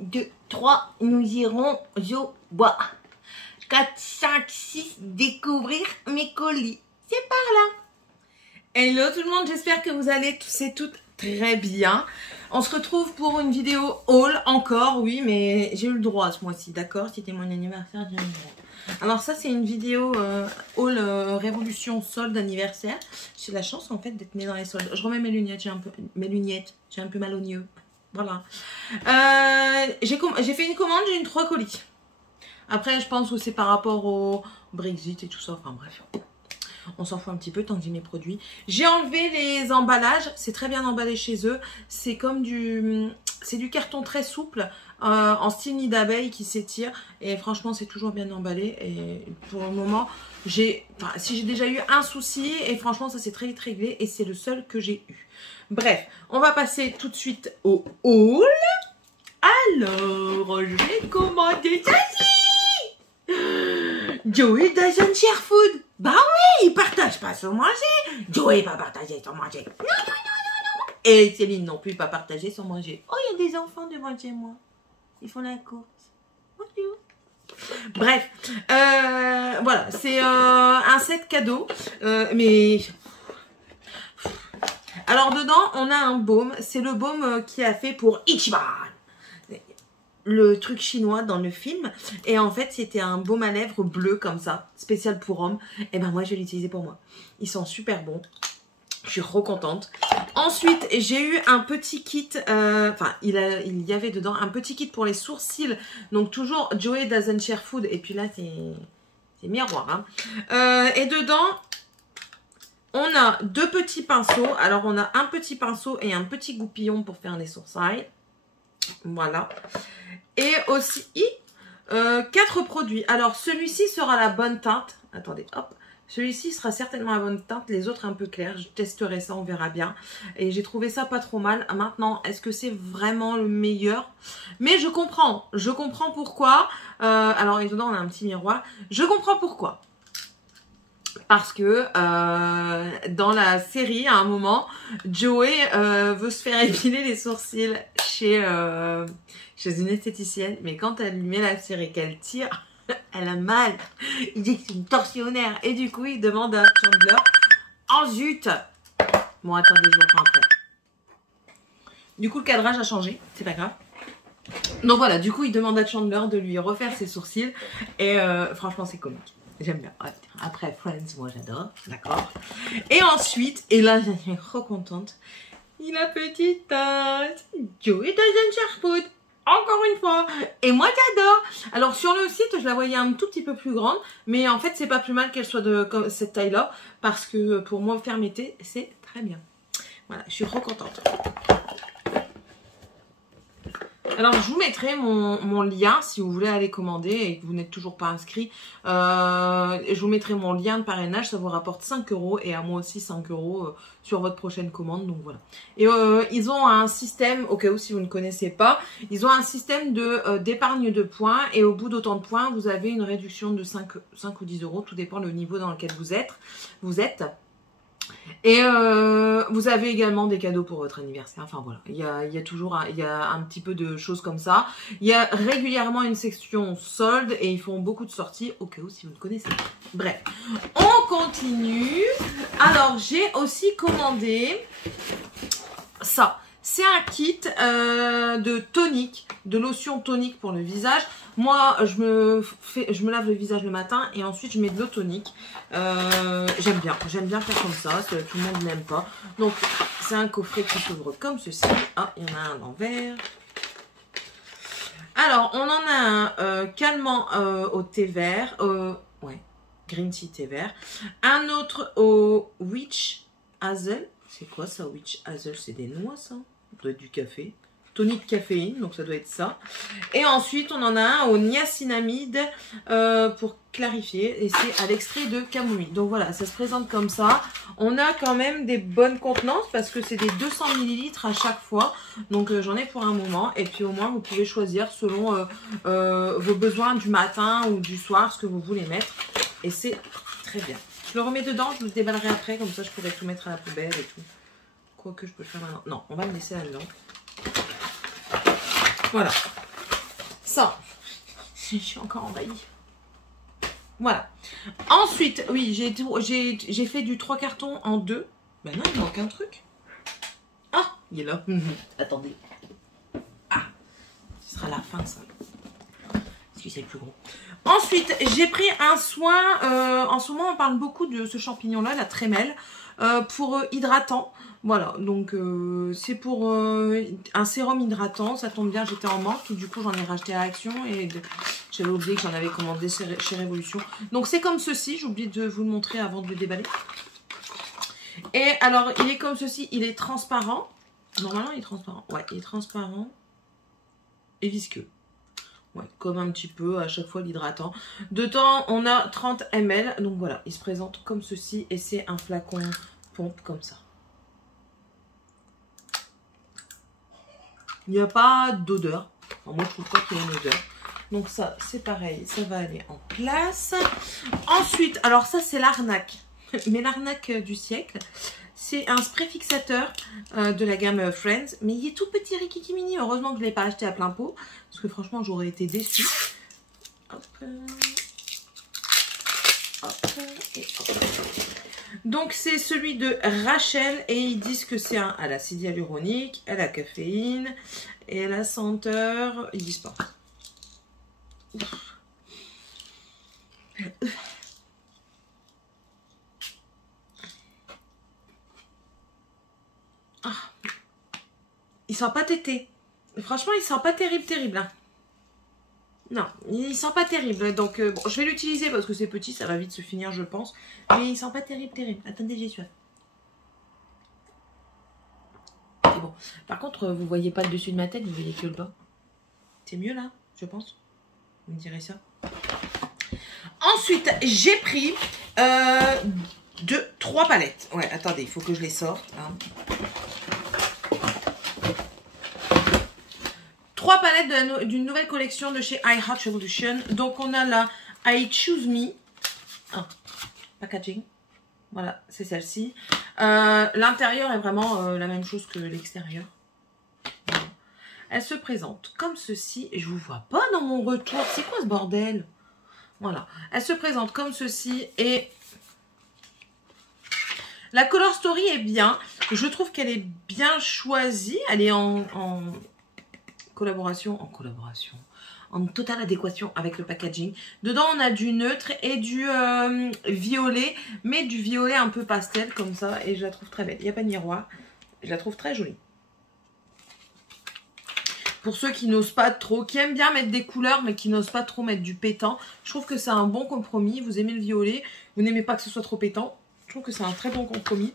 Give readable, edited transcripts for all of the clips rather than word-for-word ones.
2, 3, nous irons au bois. 4, 5, 6, découvrir mes colis. C'est par là. Hello tout le monde, j'espère que vous allez tous et toutes très bien. On se retrouve pour une vidéo haul encore, oui, mais j'ai eu le droit ce mois-ci, d'accord? C'était mon anniversaire, j'ai eu le droit. Alors ça, c'est une vidéo haul révolution solde anniversaire. J'ai la chance en fait d'être née dans les soldes. Je remets mes lunettes, j'ai un peu mal aux yeux. Voilà. J'ai fait une commande, j'ai eu 3 colis. Après, je pense que c'est par rapport au Brexit et tout ça. Enfin bref. On s'en fout un petit peu tant que j'ai mes produits. J'ai enlevé les emballages. C'est très bien emballé chez eux. C'est comme du carton très souple en style nid d'abeille qui s'étire. Et franchement, c'est toujours bien emballé. Et pour le moment, si j'ai déjà eu un souci. Et franchement, ça s'est très vite réglé. Et c'est le seul que j'ai eu. Bref, on va passer tout de suite au haul. Alors, je vais commander ceci. Joey doesn't share food. Bah oui, il partage pas son manger. Joey va partager son manger. Non. Et Céline non plus pas partager son manger. Oh, il y a des enfants devant chez moi. Ils font la course. Bonjour. Bref, voilà, c'est un set cadeau. Mais... Alors dedans, on a un baume. C'est le baume qui a fait pour Ichiban. Le truc chinois dans le film. Et en fait, c'était un baume à lèvres bleu comme ça, spécial pour hommes. Et ben moi, je vais l'utiliser pour moi. Ils sont super bons. Je suis trop contente. Ensuite, j'ai eu un petit kit. Il y avait dedans un petit kit pour les sourcils. Donc toujours Joey doesn't share food. Et puis là, c'est miroir. Hein. Et dedans, on a 2 petits pinceaux. Alors, on a un petit pinceau et un petit goupillon pour faire les sourcils. Voilà. Et aussi 4 produits. Alors, celui-ci sera la bonne teinte. Attendez, hop. Celui-ci sera certainement la bonne teinte. Les autres un peu clairs. Je testerai ça, on verra bien. Et j'ai trouvé ça pas trop mal. Maintenant, est-ce que c'est vraiment le meilleur? Mais je comprends. Je comprends pourquoi. Alors, et dedans, on a un petit miroir. Je comprends pourquoi. Parce que dans la série, à un moment, Joey veut se faire épiler les sourcils chez une esthéticienne. Mais quand elle lui met la cire et qu'elle tire, elle a mal. Il dit que c'est une tortionnaire. Et du coup, il demande à Chandler. Oh zut! Bon, attendez, je vous reprends après. Du coup, le cadrage a changé. C'est pas grave. Donc voilà, du coup, il demande à Chandler de lui refaire ses sourcils. Et franchement, c'est comique. J'aime bien. Ouais. Après, Friends, moi j'adore. D'accord. Et ensuite, et là, je suis trop contente. Il a petite tasse. Joey doesn't share food. Encore une fois. Et moi, j'adore. Alors, sur le site, je la voyais un tout petit peu plus grande. Mais en fait, c'est pas plus mal qu'elle soit de cette taille-là. Parce que pour moi, faire mes thés, c'est très bien. Voilà, je suis trop contente. Alors, je vous mettrai mon lien si vous voulez aller commander et que vous n'êtes toujours pas inscrit. Je vous mettrai mon lien de parrainage. Ça vous rapporte 5 € et à moi aussi 5 € sur votre prochaine commande. Donc voilà. Et ils ont un système, au cas où si vous ne connaissez pas, ils ont un système d'épargne de points. Et au bout d'autant de points, vous avez une réduction de 5 ou 10 €. Tout dépend le niveau dans lequel vous êtes. Et vous avez également des cadeaux pour votre anniversaire. Enfin voilà, il y a toujours un petit peu de choses comme ça. Il y a régulièrement une section solde et ils font beaucoup de sorties au cas où si vous ne connaissez pas. Bref, on continue. Alors j'ai aussi commandé ça. C'est un kit de tonique, de lotion tonique pour le visage. Moi, je me lave le visage le matin et ensuite je mets de l'eau tonique. J'aime bien faire comme ça. Tout le monde n'aime pas. Donc, c'est un coffret qui s'ouvre comme ceci. Ah, il y en a un à l'envers. Alors, on en a un calmant au thé vert. Ouais, green tea thé vert. Un autre au witch hazel. C'est quoi ça, witch hazel? C'est des noix, ça? Ça doit être du café. Tonique caféine, donc ça doit être ça. Et ensuite, on en a un au niacinamide pour clarifier. Et c'est à l'extrait de camomille. Donc voilà, ça se présente comme ça. On a quand même des bonnes contenances parce que c'est des 200 ml à chaque fois. Donc j'en ai pour un moment. Et puis au moins, vous pouvez choisir selon vos besoins du matin ou du soir, ce que vous voulez mettre. Et c'est très bien. Je le remets dedans, je le déballerai après. Comme ça, je pourrai tout mettre à la poubelle et tout. Quoi que je peux le faire maintenant. Non, on va le laisser là-dedans. Voilà. Je suis encore envahie. Voilà. Ensuite, oui, j'ai fait du 3 cartons en 2. Ben non, il manque un truc. Ah, il est là. Attendez. Ah, ce sera la fin, ça. Parce que c'est le plus gros. Ensuite, j'ai pris un soin. En ce moment, on parle beaucoup de ce champignon-là, la trémelle, pour hydratant. Voilà, donc c'est pour un sérum hydratant. Ça tombe bien, j'étais en manque. Et du coup, j'en ai racheté à Action. Et j'avais oublié que j'en avais commandé chez Révolution. Donc, c'est comme ceci. J'ai oublié de vous le montrer avant de le déballer. Et alors, il est comme ceci. Il est transparent. Normalement, il est transparent. Ouais, il est transparent et visqueux. Ouais, comme un petit peu à chaque fois l'hydratant. Dedans, on a 30 ml. Donc voilà, il se présente comme ceci. Et c'est un flacon pompe comme ça. Il n'y a pas d'odeur. Moi, je trouve pas qu'il y ait une odeur. Donc ça, c'est pareil. Ça va aller en place. Ensuite, alors ça, c'est l'arnaque. Mais l'arnaque du siècle. C'est un spray fixateur de la gamme Friends. Mais il est tout petit, rikiki mini. Heureusement que je ne l'ai pas acheté à plein pot. Parce que franchement, j'aurais été déçue. Hop. Hop. Et hop. Donc, c'est celui de Rachel. Et ils disent que c'est un à l'acide hyaluronique, à la caféine et à la senteur. Ils disent pas. Ah. Il sent pas tété. Franchement, il sent pas terrible. Hein. Non, il sent pas terrible. Donc, bon, je vais l'utiliser parce que c'est petit, ça va vite se finir, je pense. Mais il sent pas terrible. Attendez, j'ai soif. C'est bon. Par contre, vous voyez pas le dessus de ma tête, vous voyez que le bas. C'est mieux là, je pense. Vous me direz ça. Ensuite, j'ai pris 3 palettes. Ouais, attendez, il faut que je les sorte. Hein. 3 palettes d'une nouvelle collection de chez I Heart Revolution. Donc, on a la I Choose Me. Ah, packaging. Voilà, c'est celle-ci. L'intérieur est vraiment la même chose que l'extérieur. Voilà. Elle se présente comme ceci. Et je vous vois pas dans mon retour. C'est quoi ce bordel? Voilà. Elle se présente comme ceci. Et la color story est bien. Je trouve qu'elle est bien choisie. Elle est en totale adéquation avec le packaging. Dedans, on a du neutre et du violet, mais du violet un peu pastel comme ça, et je la trouve très belle. Il n'y a pas de miroir. Je la trouve très jolie. Pour ceux qui n'osent pas trop, qui aiment bien mettre des couleurs, mais qui n'osent pas trop mettre du pétant, je trouve que c'est un bon compromis. Vous aimez le violet, vous n'aimez pas que ce soit trop pétant. Je trouve que c'est un très bon compromis.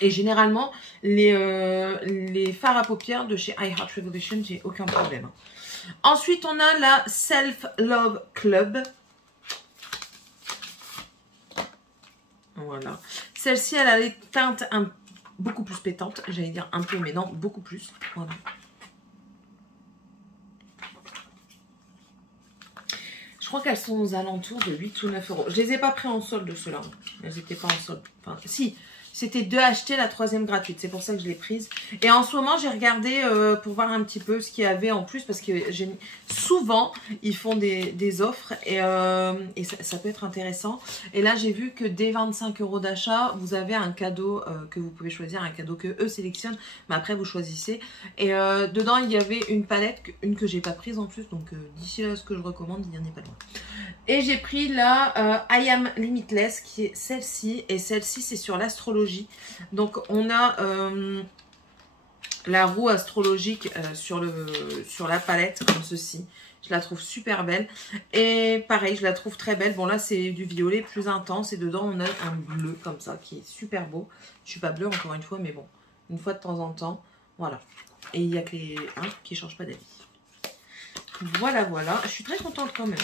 Et généralement, les fards à paupières de chez I Heart Revolution, j'ai aucun problème. Ensuite, on a la Self Love Club. Voilà. Celle-ci, elle a les teintes beaucoup plus pétantes. J'allais dire un peu, mais non, beaucoup plus. Voilà. Je crois qu'elles sont aux alentours de 8 ou 9 euros. Je les ai pas pris en solde, ceux-là. Elles n'étaient pas en solde. Enfin, si. C'était 2 achetés, la 3e gratuite. C'est pour ça que je l'ai prise. Et en ce moment, j'ai regardé pour voir un petit peu ce qu'il y avait en plus. Parce que souvent, ils font des offres. Et ça peut être intéressant. Et là, j'ai vu que dès 25 € d'achat, vous avez un cadeau que vous pouvez choisir. Un cadeau que eux sélectionnent. Mais après, vous choisissez. Et dedans, il y avait une palette. Une que j'ai pas prise en plus. Donc, d'ici là, ce que je recommande, il n'y en est pas loin. Et j'ai pris la I Am Limitless, qui est celle-ci. Et celle-ci, c'est sur l'astrologie. Donc, on a la roue astrologique sur la palette, comme ceci. Je la trouve super belle. Et pareil, je la trouve très belle. Bon, là, c'est du violet plus intense. Et dedans, on a un bleu, comme ça, qui est super beau. Je suis pas bleue, encore une fois, mais bon. Une fois de temps en temps. Voilà. Et il n'y a que les qui ne changent pas d'avis. Voilà, voilà. Je suis très contente quand même.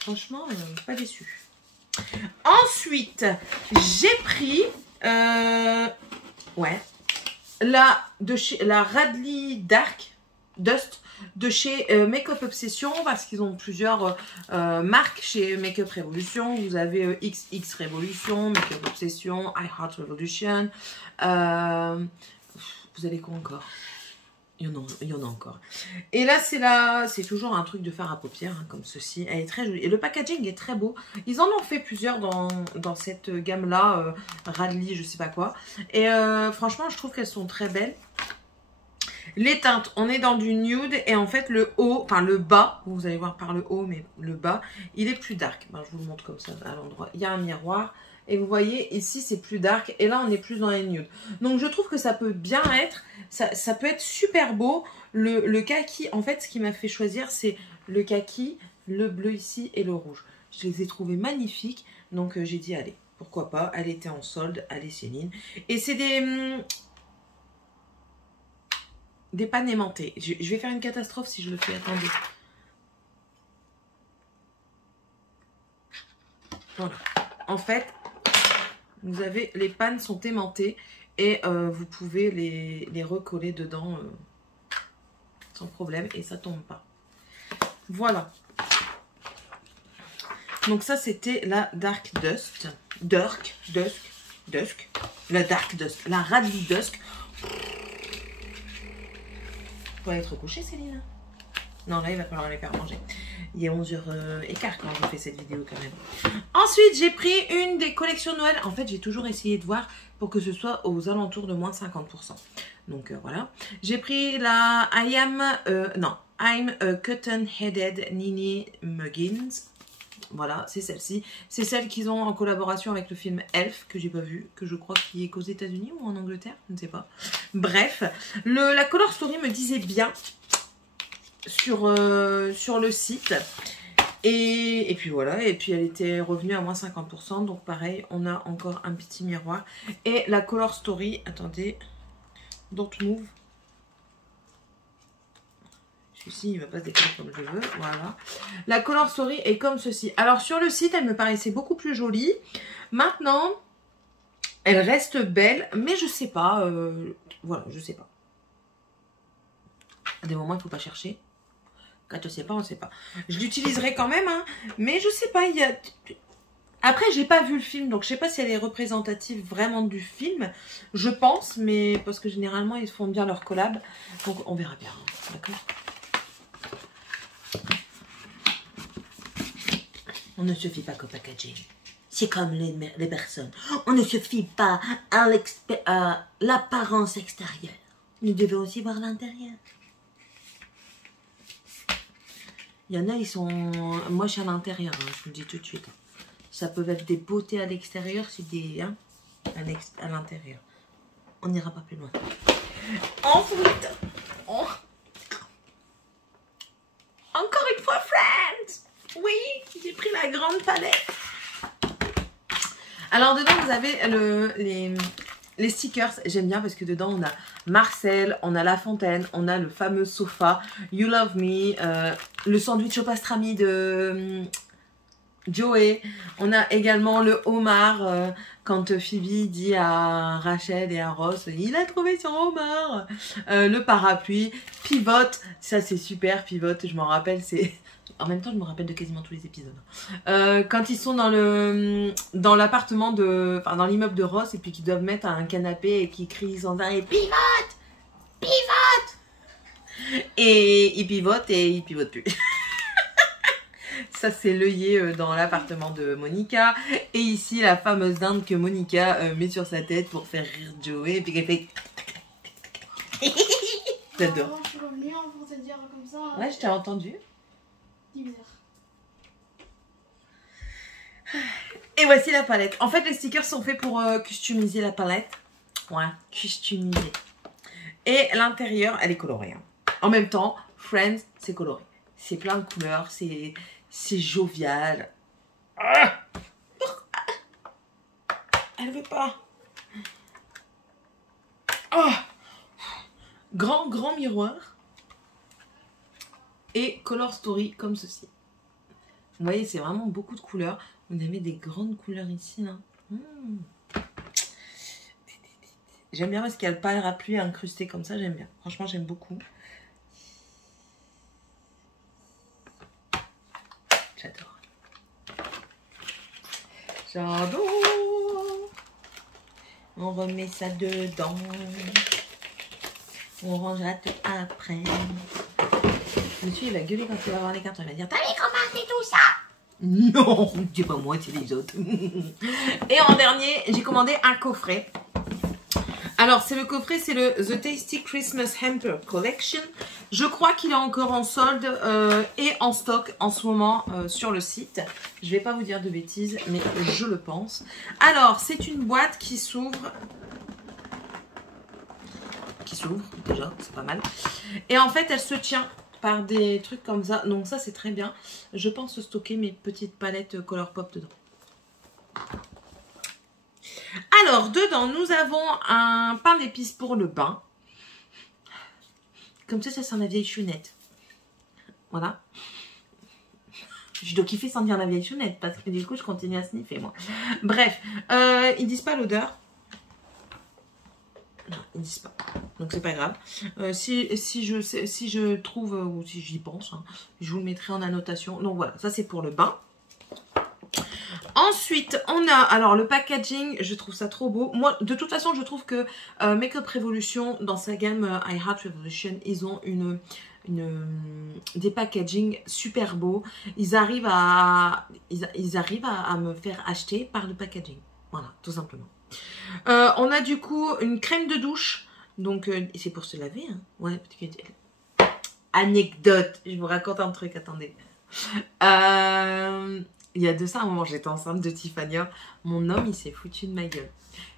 Franchement, pas déçue. Ensuite, j'ai pris la Radley Dark Dust de chez Make-up Obsession, parce qu'ils ont plusieurs marques chez Make-up Revolution. Vous avez XX Revolution, Make-up Obsession, I Heart Revolution. Vous avez quoi encore? Il y en a encore. Et là, c'est toujours un truc de fard à paupières, hein, comme ceci. Elle est très jolie. Et le packaging est très beau. Ils en ont fait plusieurs dans cette gamme-là. Radley, je sais pas quoi. Et franchement, je trouve qu'elles sont très belles. Les teintes, on est dans du nude. Et en fait, le haut, enfin le bas, vous allez voir par le haut, mais le bas, il est plus dark. Ben, je vous le montre comme ça à l'endroit. Il y a un miroir. Et vous voyez, ici, c'est plus dark. Et là, on est plus dans les nudes. Donc, je trouve que ça peut bien être. Ça peut être super beau. Le kaki, en fait, ce qui m'a fait choisir, c'est le kaki, le bleu ici et le rouge. Je les ai trouvés magnifiques. Donc, j'ai dit, allez, pourquoi pas. Elle était en solde. Allez, Céline. Et c'est des pannes aimantées. Je vais faire une catastrophe si je le fais. Attendez. Voilà. En fait... Vous avez, les pannes sont aimantées et vous pouvez les recoller dedans sans problème et ça tombe pas. Voilà. Donc ça c'était la Dark Dusk. La Dark Dusk. La Radley Dusk. Faut aller te recoucher, Céline? Non, là il va falloir les faire manger. Il est 11h15 quand je fais cette vidéo quand même. Ensuite, j'ai pris une des collections Noël. En fait, j'ai toujours essayé de voir pour que ce soit aux alentours de moins 50%. Donc voilà. J'ai pris la I'm a Cotton-Headed Nini Muggins. Voilà, c'est celle-ci. C'est celle qu'ils ont en collaboration avec le film Elf, que j'ai pas vu, que je crois qu'il est qu'aux États-Unis ou en Angleterre, je ne sais pas. Bref, la Color Story me disait bien sur le site. Et puis voilà, et puis elle était revenue à moins 50%, donc pareil, on a encore un petit miroir. Et la Color Story, attendez, don't move. Celui-ci, il va pas se décoller comme je veux, voilà. La Color Story est comme ceci. Alors sur le site, elle me paraissait beaucoup plus jolie. Maintenant, elle reste belle, mais je sais pas, voilà, je sais pas. À des moments, il faut pas chercher. Quand on sait pas, on sait pas. Je l'utiliserai quand même, hein, mais je sais pas, il y a... Après, j'ai pas vu le film, donc je sais pas si elle est représentative vraiment du film. Je pense, mais parce que généralement, ils font bien leur collab. Donc, on verra bien, hein, d'accord? On ne se fie pas qu'au packaging. C'est comme les personnes. On ne se fie pas à l'apparence extérieure. Nous devons aussi voir l'intérieur. Il y en a, ils sont moches à l'intérieur, hein, je vous le dis tout de suite. Ça peut être des beautés à l'extérieur, c'est des... Hein, à l'intérieur. On n'ira pas plus loin. Ensuite, encore une fois, Friends. Oui, j'ai pris la grande palette. Alors, dedans, vous avez les stickers. J'aime bien parce que dedans, on a Marcel, on a La Fontaine, on a le fameux sofa, You Love Me, le sandwich au pastrami de Joey. On a également le homard, quand Phoebe dit à Rachel et à Ross, il a trouvé son homard. Le parapluie, Pivot, ça c'est super, Pivot, je m'en rappelle, c'est... En même temps, je me rappelle de quasiment tous les épisodes. Quand ils sont dans l'appartement enfin dans l'immeuble de Ross et puis qu'ils doivent mettre un canapé et qu'ils crient sans arrêt Pivot, pivot. Et ils pivotent et ils pivotent plus. Ça c'est l'œillet dans l'appartement de Monica. Et ici la fameuse dinde que Monica met sur sa tête pour faire rire Joey et puis qu'elle fait. J'adore. Je suis revenue pour te dire comme ça. Ouais, je t'ai entendu. Bizarre. Et voici la palette. En fait, les stickers sont faits pour customiser la palette. Ouais, customiser. Et l'intérieur, elle est colorée. Hein. En même temps, Friends, c'est coloré. C'est plein de couleurs, c'est jovial. Ah, elle veut pas. Oh. Grand miroir. Et Color Story comme ceci. Vous voyez, c'est vraiment beaucoup de couleurs. On avait des grandes couleurs ici. Là. J'aime bien parce qu'il y a le parapluie incrusté comme ça. J'aime bien. Franchement, j'aime beaucoup. J'adore. J'adore. On remet ça dedans. On rangera tout après. Monsieur, il va gueuler quand il va voir les cartons. Il va dire, t'as mis commandé tout ça? Non, c'est pas moi, c'est les autres. Et en dernier, j'ai commandé un coffret. Alors, c'est le coffret, c'est le The Tasty Christmas Hamper Collection. Je crois qu'il est encore en solde et en stock en ce moment sur le site. Je vais pas vous dire de bêtises, mais je le pense. Alors, c'est une boîte qui s'ouvre. Déjà, c'est pas mal. Et en fait, elle se tient par des trucs comme ça. Donc ça, c'est très bien. Je pense stocker mes petites palettes Colourpop dedans. Alors, dedans, nous avons un pain d'épices pour le bain. Comme ça sent la vieille chounette. Voilà. Je dois kiffer sans dire la vieille chounette parce que du coup, je continue à sniffer, moi. Bref, ils disent pas l'odeur. Non, ils disent pas. Donc, c'est pas grave. Si je trouve, ou si j'y pense, hein, je vous le mettrai en annotation. Donc, voilà, ça, c'est pour le bain. Ensuite, on a, alors le packaging, je trouve ça trop beau. Moi, de toute façon, je trouve que Makeup Revolution, dans sa gamme I Heart Revolution, ils ont des packaging super beaux. Ils arrivent à me faire acheter par le packaging. Voilà, tout simplement. On a du coup une crème de douche. Donc, c'est pour se laver. Hein. Ouais, anecdote, je vous raconte un truc, attendez. Il y a de ça, à un moment, j'étais enceinte de Tiffania. Mon homme, il s'est foutu de ma gueule.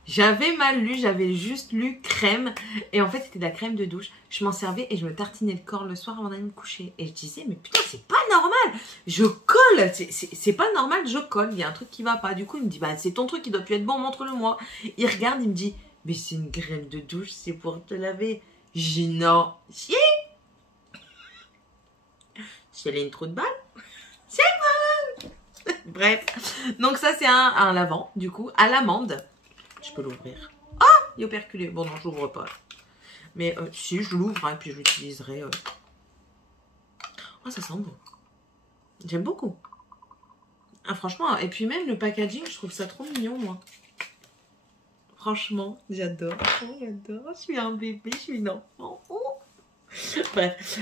J'avais mal lu, j'avais juste lu crème. Et en fait, c'était de la crème de douche. Je m'en servais et je me tartinais le corps le soir avant d'aller me coucher. Et je disais, mais putain, c'est pas normal. Je colle. C'est pas normal, je colle. Il y a un truc qui va pas. Du coup, il me dit, bah, c'est ton truc qui doit plus être bon, montre-le-moi. Il regarde, il me dit, mais c'est une crème de douche, c'est pour te laver. J'ai dit, non. Si. Si elle a une trou de balle, c'est bon. Bref, donc ça c'est un lavant du coup à l'amande. Je peux l'ouvrir. Ah, il est operculé. Bon non, je l'ouvre pas. Mais si je l'ouvre hein, et puis je l'utiliserai. Oh, ça sent bon. J'aime beaucoup. Ah, franchement, et puis même le packaging, je trouve ça trop mignon moi. Franchement, j'adore. Oh, j'adore. Je suis un bébé, je suis une enfant. Oh. Bref.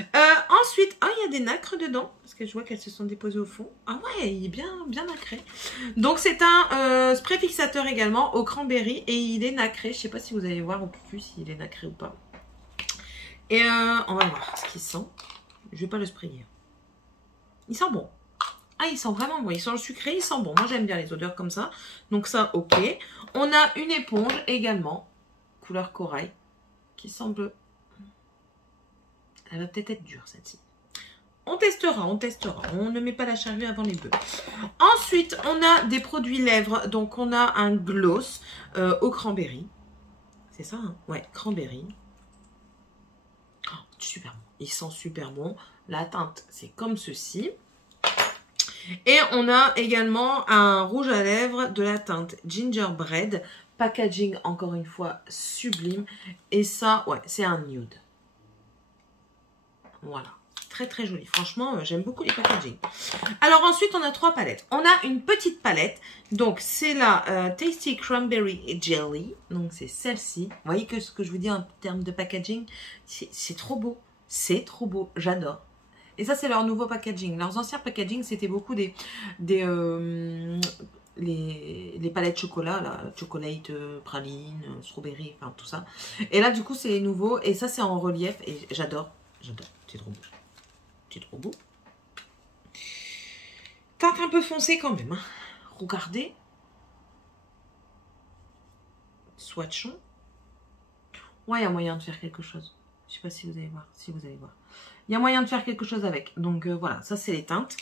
Ensuite, il y a des nacres dedans. Parce que je vois qu'elles se sont déposées au fond. Ah ouais, il est bien nacré. Donc, c'est un spray fixateur également au cranberry. Et il est nacré. Je sais pas si vous allez voir au plus s'il est nacré ou pas. Et on va voir ce qu'il sent. Je vais pas le sprayer. Il sent bon. Ah, il sent vraiment bon. Il sent le sucré, il sent bon. Moi, j'aime bien les odeurs comme ça. Donc ça, ok. On a une éponge également. Couleur corail. Qui semble... Elle va peut-être être dure, celle-ci. On testera, on testera. On ne met pas la charrue avant les bœufs. Ensuite, on a des produits lèvres. Donc, on a un gloss au cranberry. C'est ça, hein? Ouais, cranberry. Oh, super bon. Il sent super bon. La teinte, c'est comme ceci. Et on a également un rouge à lèvres de la teinte Gingerbread. Packaging, encore une fois, sublime. Et ça, ouais, c'est un nude. Voilà, très très joli. Franchement, j'aime beaucoup les packaging. Alors ensuite, on a 3 palettes. On a une petite palette. Donc, c'est la Tasty Cranberry Jelly. Donc, c'est celle-ci. Vous voyez que ce que je vous dis en termes de packaging, c'est trop beau. C'est trop beau. J'adore. Et ça, c'est leur nouveau packaging. Leurs anciens packaging, c'était beaucoup les palettes chocolat, là, chocolate, praline, strawberry, enfin tout ça. Et là, du coup, c'est les nouveaux. Et ça, c'est en relief. Et j'adore. J'adore, c'est trop beau. C'est trop beau. Teinte un peu foncée quand même. Hein. Regardez. Swatchons. Ouais, il y a moyen de faire quelque chose. Je sais pas si vous allez voir. Si vous allez voir. Il y a moyen de faire quelque chose avec. Donc voilà, ça c'est les teintes.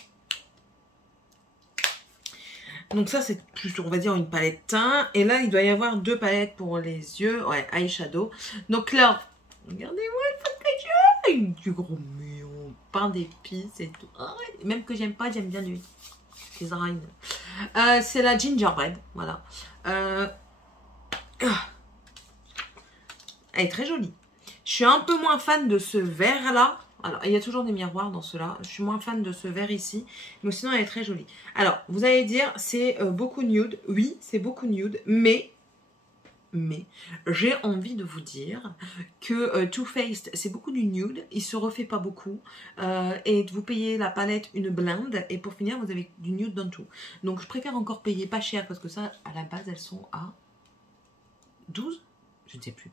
Donc ça c'est plus, on va dire, une palette teint. Et là, il doit y avoir 2 palettes pour les yeux. Ouais, eyeshadow. Donc là, regardez-moi le packaging. Du gros mignon, pain d'épices et tout. Oh, même que j'aime pas, j'aime bien lui. Design. C'est la gingerbread, voilà. Elle est très jolie. Je suis un peu moins fan de ce vert là. Alors, il y a toujours des miroirs dans ceux-là. Je suis moins fan de ce vert ici. Mais sinon, elle est très jolie. Alors, vous allez dire, c'est beaucoup nude. Oui, c'est beaucoup nude. Mais mais j'ai envie de vous dire que Too Faced, c'est beaucoup du nude, il se refait pas beaucoup, et vous payez la palette une blinde, et pour finir, vous avez du nude dans tout. Donc je préfère encore payer pas cher, parce que ça, à la base, elles sont à 12 ? Je ne sais plus.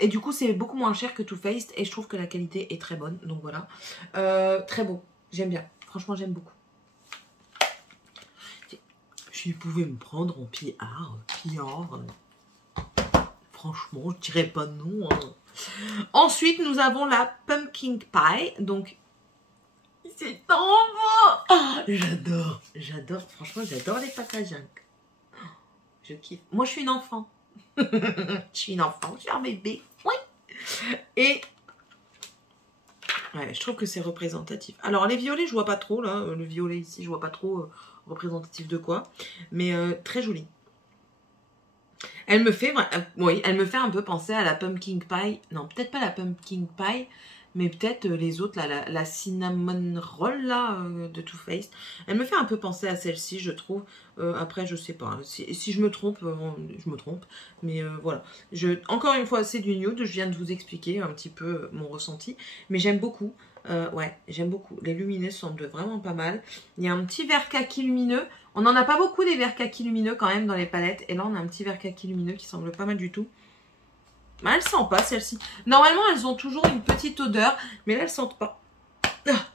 Et du coup, c'est beaucoup moins cher que Too Faced, et je trouve que la qualité est très bonne, donc voilà. Très beau, j'aime bien, franchement, j'aime beaucoup. Si je pouvais me prendre en PR, franchement, je dirais pas non. Hein. Ensuite, nous avons la Pumpkin Pie. Donc, c'est trop beau. Oh, j'adore. Franchement, j'adore les packaging. Je kiffe. Moi, je suis une enfant. Je suis un bébé. Oui. Et ouais, je trouve que c'est représentatif. Alors, les violets, je vois pas trop, là. Le violet ici, je vois pas trop représentatif de quoi. Mais très joli. Elle me fait, oui, elle me fait un peu penser à la Pumpkin Pie. Non, peut-être pas la Pumpkin Pie, mais peut-être les autres, là, la Cinnamon Roll, là, de Too Faced. Elle me fait un peu penser à celle-ci, je trouve. Après, je sais pas. Si je me trompe, je me trompe. Mais voilà. Encore une fois, c'est du nude. Je viens de vous expliquer un petit peu mon ressenti. Mais j'aime beaucoup. Ouais, j'aime beaucoup. Les lumineux semblent vraiment pas mal. Il y a un petit vert kaki lumineux. On n'en a pas beaucoup des verts kaki lumineux quand même dans les palettes. Et là, on a un petit vert kaki lumineux qui semble pas mal du tout. Bah, elles sentent pas celles-ci. Normalement, elles ont toujours une petite odeur. Mais là, elles sentent pas. Ah.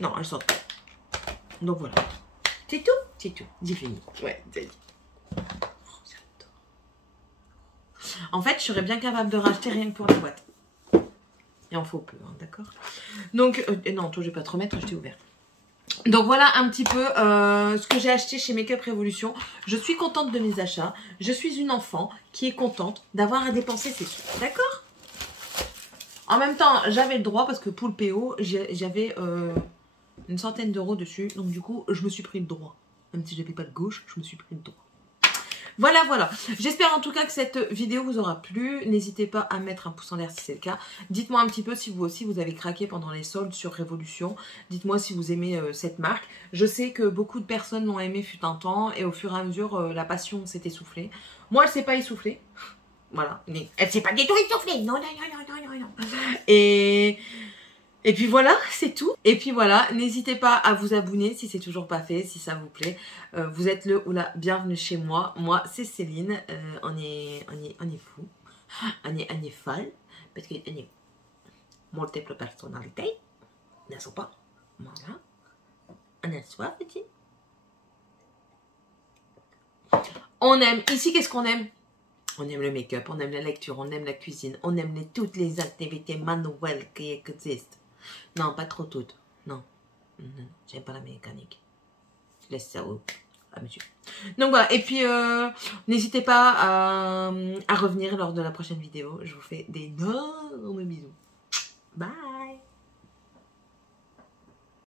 Non, elles sentent pas. Donc voilà. C'est tout. C'est tout. J'ai fini. Ouais, c'est dit. Oh, j'adore. En fait, je serais bien capable de racheter rien que pour la boîte. Il en faut peu, hein, d'accord. Donc, non, toi, je vais pas te remettre, je t'ai ouvert. Donc voilà un petit peu ce que j'ai acheté chez Make Up Revolution. Je suis contente de mes achats. Je suis une enfant qui est contente d'avoir à dépenser ses sous. D'accord? En même temps, j'avais le droit parce que pour le PO, j'avais une centaine d'euros dessus. Donc du coup, je me suis pris le droit. Même si je n'avais pas de gauche, je me suis pris le droit. Voilà, voilà. J'espère en tout cas que cette vidéo vous aura plu. N'hésitez pas à mettre un pouce en l'air si c'est le cas. Dites-moi un petit peu si vous aussi vous avez craqué pendant les soldes sur Révolution. Dites-moi si vous aimez cette marque. Je sais que beaucoup de personnes l'ont aimé fut un temps et au fur et à mesure la passion s'est essoufflée. Moi, elle s'est pas essoufflée. Voilà. Mais elle s'est pas du tout essoufflée. Non, non, non, non, non, non. Et puis voilà, c'est tout. Et puis voilà, n'hésitez pas à vous abonner si c'est toujours pas fait, si ça vous plaît. Vous êtes le ou la bienvenue chez moi. Moi, c'est Céline. On est fou. On est folle. Parce qu'on est multiple personnalités. N'est-ce pas? Voilà. On a soif, petit. On aime. Ici, qu'est-ce qu'on aime? On aime le make-up, on aime la lecture, on aime la cuisine, on aime toutes les activités manuelles qui existent. Non, pas trop toutes. Non. J'aime pas la mécanique. Je laisse ça à monsieur. Donc voilà. Et puis, n'hésitez pas à revenir lors de la prochaine vidéo. Je vous fais d'énormes